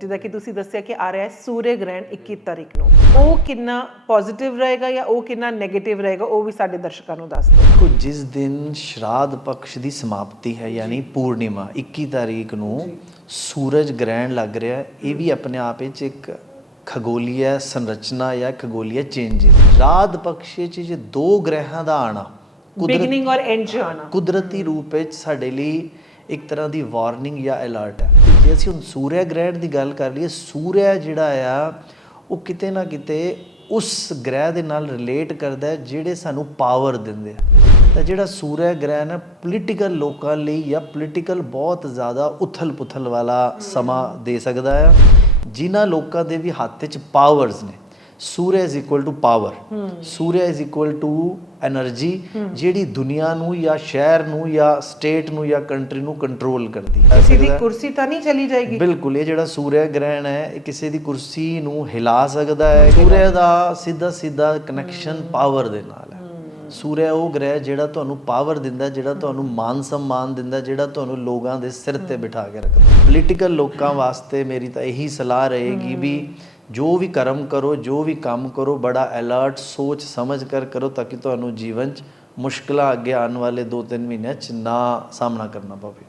ਜਿੱਦਾਂ ਕਿ ਤੁਸੀਂ ਦੱਸਿਆ ਕਿ ਆ ਰਿਹਾ ਹੈ ਸੂਰਯ ਗ੍ਰਹਿਣ 21 ਤਾਰੀਖ ਨੂੰ। ਉਹ ਕਿੰਨਾ ਪੋਜ਼ਿਟਿਵ ਰਹੇਗਾ ਜਾਂ ਉਹ ਕਿੰਨਾ 네ਗੇਟਿਵ ਰਹੇਗਾ ਉਹ ਵੀ ਸਾਡੇ ਦਰਸ਼ਕਾਂ ਨੂੰ ਦੱਸ ਦਿਓ। ਦੇਖੋ ਜਿਸ ਦਿਨ ਸ਼ਰਾਧ ਪਕਸ਼ ਦੀ ਸਮਾਪਤੀ ਹੈ ਯਾਨੀ ਪੂਰਨਿਮਾ 21 ਤਾਰੀਖ ਨੂੰ ਸੂਰਜ ਗ੍ਰਹਿਣ ਲੱਗ ਰਿਹਾ ਹੈ ਇਹ ਵੀ ਆਪਣੇ ਆਪ ਵਿੱਚ ਇੱਕ ਖਗੋਲੀਆ ਸੰਰਚਨਾ ਜਾਂ ਖਗੋਲੀਆ ਚੇਂਜ ਹੈ। ਰਾਧ ਪਕਸ਼ ਵਿੱਚ ਜੇ ਦੋ ਗ੍ਰਹਿਾਂ ਦਾ ਆਣਾ ਬਿਗਨਿੰਗ ਔਰ ਐਂਡ ਚ ਆਣਾ। ਕੁਦਰਤੀ ਰੂਪ ਵਿੱਚ ਸਾਡੇ ਲਈ ਇੱਕ ਤਰ੍ਹਾਂ ਦੀ ਵਾਰਨਿੰਗ ਜਾਂ ਅਲਰਟ ਹੈ। ਜੇ ਅਸੀਂ ਹੁਣ ਸੂਰਿਆ ਗ੍ਰਹਿਣ ਦੀ ਗੱਲ ਕਰ ਲਈਏ, ਸੂਰਿਆ ਜਿਹੜਾ ਆ, ਉਹ ਕਿਤੇ ਨਾ ਕਿਤੇ ਉਸ ਗ੍ਰਹਿ ਦੇ ਨਾਲ ਰਿਲੇਟ ਕਰਦਾ ਜਿਹੜੇ ਸਾਨੂੰ ਪਾਵਰ ਦਿੰਦੇ ਆ। ਤਾਂ ਜਿਹੜਾ ਸੂਰਿਆ ਗ੍ਰਹਿਣ ਹੈ ਪੋਲੀਟੀਕਲ ਲੋਕਾਂ ਲਈ ਜਾਂ ਪੋਲੀਟੀਕਲ ਬਹੁਤ ਜ਼ਿਆਦਾ ਉਥਲ-ਪੁਥਲ ਵਾਲਾ ਸਮਾਂ ਦੇ ਸਕਦਾ ਆ, ਜਿਨ੍ਹਾਂ ਲੋਕਾਂ ਦੇ ਵੀ ਹੱਥ 'ਚ ਪਾਵਰਸ ਨੇ। Surya is equal to power Suraj is equal to energy ਜਿਹੜੀ ਦੁਨੀਆ ਨੂੰ ਜਾਂ ਸ਼ਹਿਰ ਨੂੰ ਜਾਂ ਸਟੇਟ ਨੂੰ ਜਾਂ ਕੰਟਰੀ ਨੂੰ ਕੰਟਰੋਲ ਕਰਦੀ ਹੈ। ਕਿਸੇ ਦੀ ਕੁਰਸੀ ਤਾਂ ਨਹੀਂ ਚਲੀ ਜਾਏਗੀ? ਬਿਲਕੁਲ ਇਹ ਜਿਹੜਾ ਸੂਰਯ ਗ੍ਰਹਿਣ ਹੈ ਇਹ ਕਿਸੇ ਦੀ ਕੁਰਸੀ ਨੂੰ ਹਿਲਾ ਸਕਦਾ ਹੈ। ਸੂਰਯ ਦਾ ਸਿੱਧਾ ਸਿੱਧਾ ਕਨੈਕਸ਼ਨ ਪਾਵਰ ਦੇ ਨਾਲ ਹੈ। ਸੂਰਯ ਉਹ ਗ੍ਰਹਿ ਜਿਹੜਾ ਤੁਹਾਨੂੰ ਪਾਵਰ ਦਿੰਦਾ ਜਿਹੜਾ ਤੁਹਾਨੂੰ ਮਾਨ ਸਨਮਾਨ ਦਿੰਦਾ ਜਿਹੜਾ ਤੁਹਾਨੂੰ ਲੋਕਾਂ ਦੇ ਸਿਰ ਤੇ ਬਿਠਾ ਕੇ ਰੱਖਦਾ ਪੋਲੀਟੀਕਲ ਲੋਕਾਂ ਵਾਸਤੇ ਮੇਰੀ ਤਾਂ ਇਹੀ ਸਲਾਹ ਰਹੇਗੀ ਵੀ ਜੋ ਵੀ ਕਰਮ ਕਰੋ, ਜੋ ਵੀ ਕੰਮ ਕਰੋ, ਬੜਾ ਅਲਰਟ ਸੋਚ ਸਮਝ ਕਰ ਕਰੋ ਤਾਂ ਕਿ ਤੁਹਾਨੂੰ ਜੀਵਨ 'ਚ ਮੁਸ਼ਕਲਾਂ ਅੱਗੇ ਆਉਣ ਵਾਲੇ 2-3 ਮਹੀਨਿਆਂ 'ਚ ਨਾ ਸਾਹਮਣਾ ਕਰਨਾ ਪਵੇ।